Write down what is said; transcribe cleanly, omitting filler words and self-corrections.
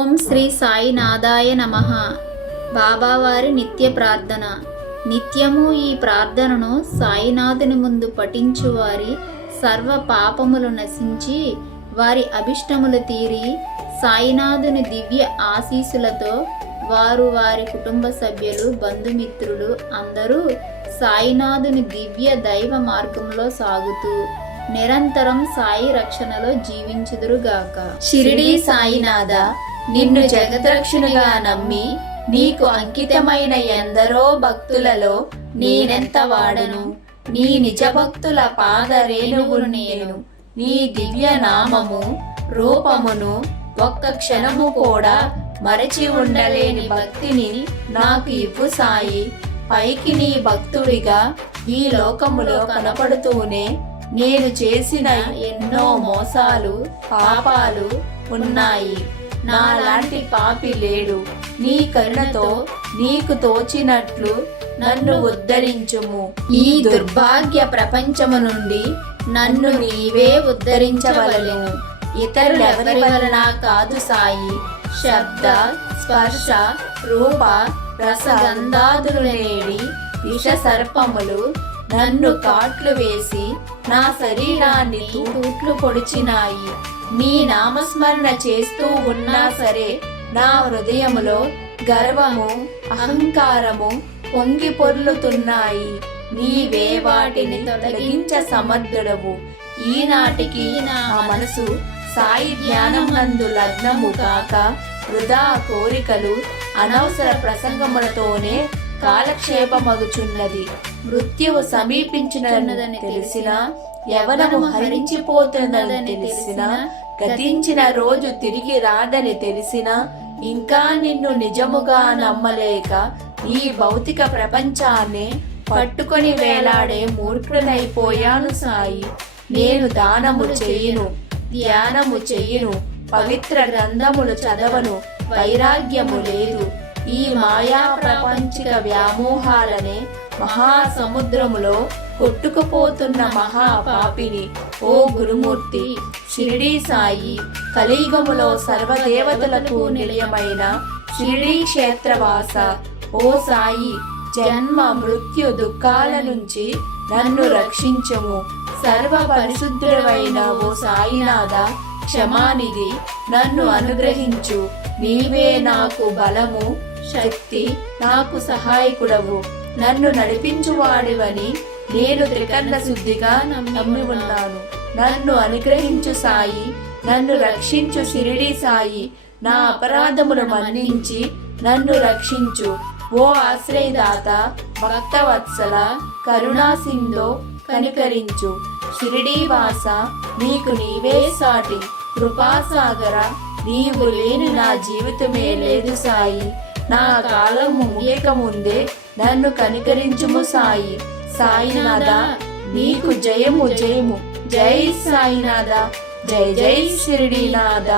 ఓం శ్రీ సాయినాథాయ నమః. బాబావారి నిత్య ప్రార్థన. నిత్యము ఈ ప్రార్థనను సాయినాథుని ముందు పఠించువారి సర్వ పాపములు నశించి వారి అభిష్టములు తీరి సాయినాథుని దివ్య ఆశీస్సులతో వారు వారి కుటుంబ సభ్యులు బంధుమిత్రులు అందరూ సాయినాథుని దివ్య దైవ మార్గంలో సాగుతూ నిరంతరం సాయి రక్షణలో జీవించుదురుగాక. షిరిడీ సాయినాథ, నిన్ను జగద్రక్షునిగా నమ్మి నీకు అంకితమైన ఎందరో భక్తులలో నేనెంత వాడను. నీ నిజ భక్తుల పాద రేణువును నేను. నీ దివ్య నామము రూపమును ఒక్క క్షణము కూడా మరచి ఉండలేని భక్తిని నాకు ఇవ్వు సాయి. పైకి నీ భక్తుడిగా ఈ లోకములో కనపడుతూనే నేను చేసిన ఎన్నో మోసాలు పాపాలు ఉన్నాయి. నాలాంటి పాపి లేడు. నీ కరుణతో నీకు తోచినట్లు నన్ను ఉద్ధరించుము. ఈ దుర్భాగ్య ప్రపంచము నుండి నన్ను నీవే ఉద్ధరించవలెను. ఇతరులెవరి వలన కాదు సాయి. శబ్ద స్పర్శ రూప రసగంధాదులు నేడి విష సర్పములు నన్ను కాట్లు వేసి నా శరీరాన్ని తూట్లు పొడిచినాయి. నీ నామస్మరణ చేస్తూ ఉన్నా సరే నా హృదయములో గర్వము అహంకారము పొంగి పొర్లుతున్నాయి. నీవే వాటిని తొలగించ సమర్థుడవు. ఈనాటికి నా మనసు సాయి జ్ఞానం నందు లగ్నము కాక వృధా కోరికలు అనవసర ప్రసంగములతోనే కాలక్షేపమగుచున్నది. మృత్యువు సమీపించినదని తెలిసినా, యవనము హరించిపోతున్నదని తెలిసినా, గతించిన రోజు తిరిగి రాదని తెలిసినా ఇంకా నిన్ను నిజముగా నమ్మలేక ఈ భౌతిక ప్రపంచాన్ని పట్టుకొని వేలాడే మూర్ఖునైపోయాను సాయి. నేను దానము చెయ్యను, ధ్యానము చెయ్యను, పవిత్ర గ్రంథములు చదవను, వైరాగ్యము లేదు. ఈ మాయా ప్రపంచిక వ్యామోహాలనే మహాసముద్రములో కొట్టుకుపోతున్న మహాపాపిని. ఓ గురుమూర్తి షిరిడీ సాయి, కలియుగములో సర్వదేవతలకు నిలయమైన షిరిడీ క్షేత్రవాస, ఓ సాయి, జన్మ మృత్యు దుఃఖాల నుంచి నన్ను రక్షించుము. సర్వ పరిశుద్ధుడైన ఓ సాయినాథ, క్షమానిధి, నన్ను అనుగ్రహించు. నీవే నాకు బలము శక్తి, నాకు సహాయకుడవు, నన్ను నడిపించువాడివని నేను త్రికరణ శుద్ధిగా నమ్మి ఉన్నాను. నన్ను అనుగ్రహించు సాయి, నన్ను రక్షించు షిరిడీ సాయి. నా అపరాధమును మన్నించి నన్ను రక్షించు. ఓ ఆశ్రయదాత, భక్తవత్సల, కరుణా సింధో, కనికరించు. షిరిడీ వాస, నీకు నీవే సాటి. కృపాసాగర, నీవు లేని నా జీవితమే లేదు సాయి. నా కాలము ముగియక ముందే నన్ను కనికరించుము సాయి. సాయినాథ, నీకు జయము జయము. జై సాయినాథ, జై జై షిరిడీనాథ.